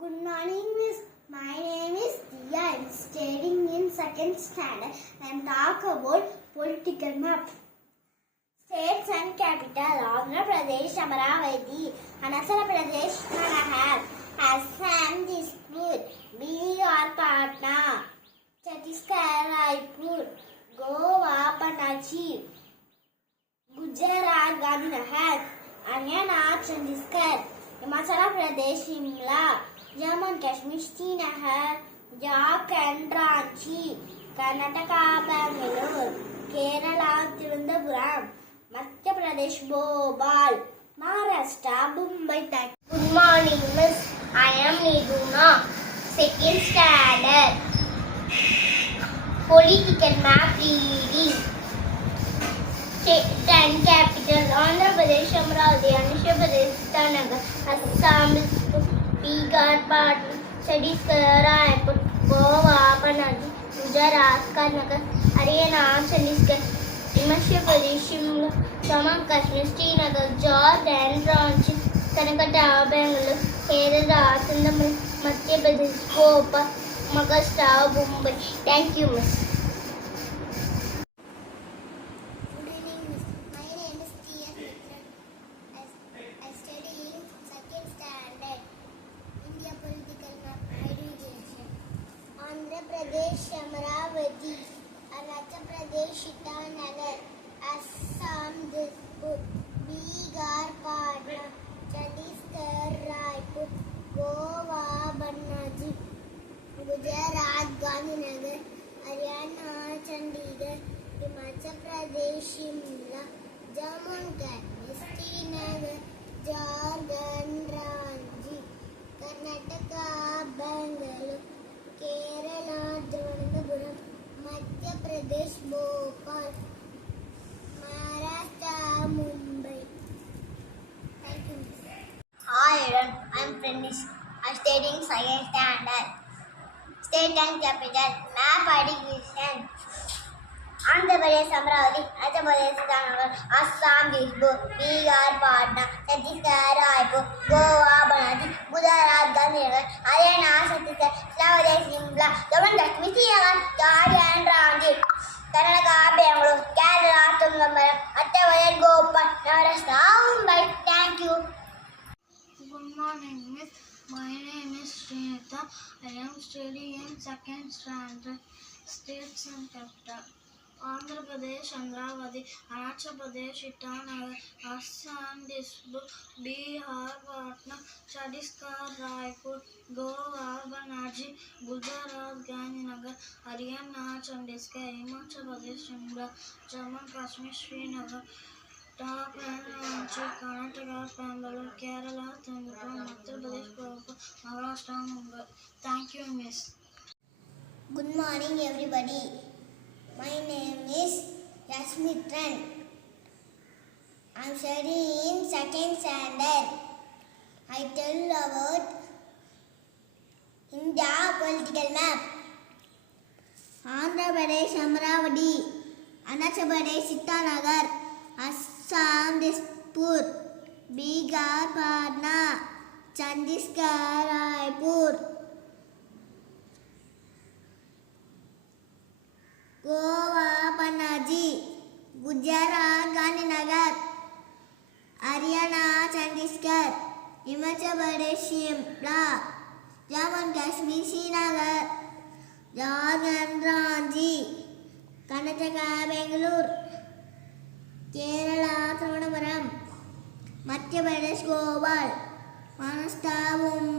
Good morning, Miss. My name is Diya. I am studying in second standard and talk about political map. States and capital: Andhra Pradesh, Amaravati, Arunachal Pradesh, Nagaland, Assam, Dispur, Bihar, Patna, Chhattisgarh, Raipur, Goa, Panaji, Gujarat, Gandhinagar, Haryana, Chandigarh, Himachal Pradesh, Shimla, Jammu and Kashmir, Srinagar, Jharkhand, Ranchi, Karnataka, Bangalore, Kerala, Tirunelveli, Madhya Pradesh, Bhopal, Maharashtra, Mumbai. Good morning, Miss. I am Niduna, second standard. Political map reading. State and capital: Andhra Pradesh, Amaravati, Arunachal Pradesh, Tanagar, Assam, Bihar, Patna, Chhattisgarh, Raipur, Goa, Panaji, Gujarat, Karnataka, Haryana, Chandigarh, Himachal Pradesh, Shimla, Jammu and Kashmir, Srinagar, Jharkhand, Ranchi, Karnataka, Bangalore, Kerala, Tirunelveli, Madhya Pradesh, Bhopal, Maharashtra, Mumbai. Thank you, Miss. Good evening, Miss. My name is T.S. Mitran. I study in second standard. India political map identification. Andhra Pradesh, Amaravati, Arunachal Pradesh, Itanagar, Assam, Dispur, Bihar, Patna, Chhattisgarh, Raipur, Goa, Panaji, Gujarat, Gandhinagar, Haryana, Chandigarh, Himachal Pradesh, Shimla, Jammu and Kashmir, Srinagar, Jharkhand, Ranchi, Karnataka, Bangalore, Kerala, Tirunelveli, Madhya Pradesh, Bhopal, Maharashtra, Mumbai. Thank you, Miss. Hi, I'm Pranish. I'm studying second standard. State and capital map education. Andhra Pradesh, Amaravati, Arunachal Pradesh, Tanagar, Assam, Dispur, Bihar, Patna, Chhattisgarh, Raipur, Goa, Panaji, Gujarat, Gandhinagar, Haryana, Chhattisgarh, Pradesh, Shimla, Jammu and Kashmir, Srinagar, Jharkhand, Ranchi, Karnataka, Bangalore, Kerala, Tirunelveli, Madhya Pradesh, Bhopal, Maharashtra, Mumbai. Thank you. Good morning, Miss. My name is Srinita. I am studying in second standard. States and capital: Andhra Pradesh, Amaravati, Arunachal Pradesh, Itanagar, Assam, Dispur, Bihar, Patna, Chhattisgarh, Raipur, Goa, Panaji, Gujarat, Gandhinagar, Haryana, Chandigarh, Himachal Pradesh, Shimla, Jammu and Kashmir, Srinagar, Jharkhand, Ranchi, Karnataka, Bangalore, Kerala, Tirunelveli, Madhya Pradesh, Bhopal, Maharashtra, Mumbai. Thank you, Miss. Good morning, everybody. My name is Yasmitran. I am studying in second standard. I tell about India political map. Andhra Pradesh, Amaravati, Arunachal Pradesh, Itanagar, Assam, Dispur, Bihar, Patna, Chandigarh, Raipur, Goa, Panaji, Gujarat, Gandhinagar, Haryana, Chandigarh, Himachal Pradesh, Shimla, Jammu and Kashmir, Srinagar, Jharkhand, Ranchi, Karnataka, Bangalore, Kerala, Tirunelveli, Madhya Pradesh, Bhopal, Maharashtra, Mumbai.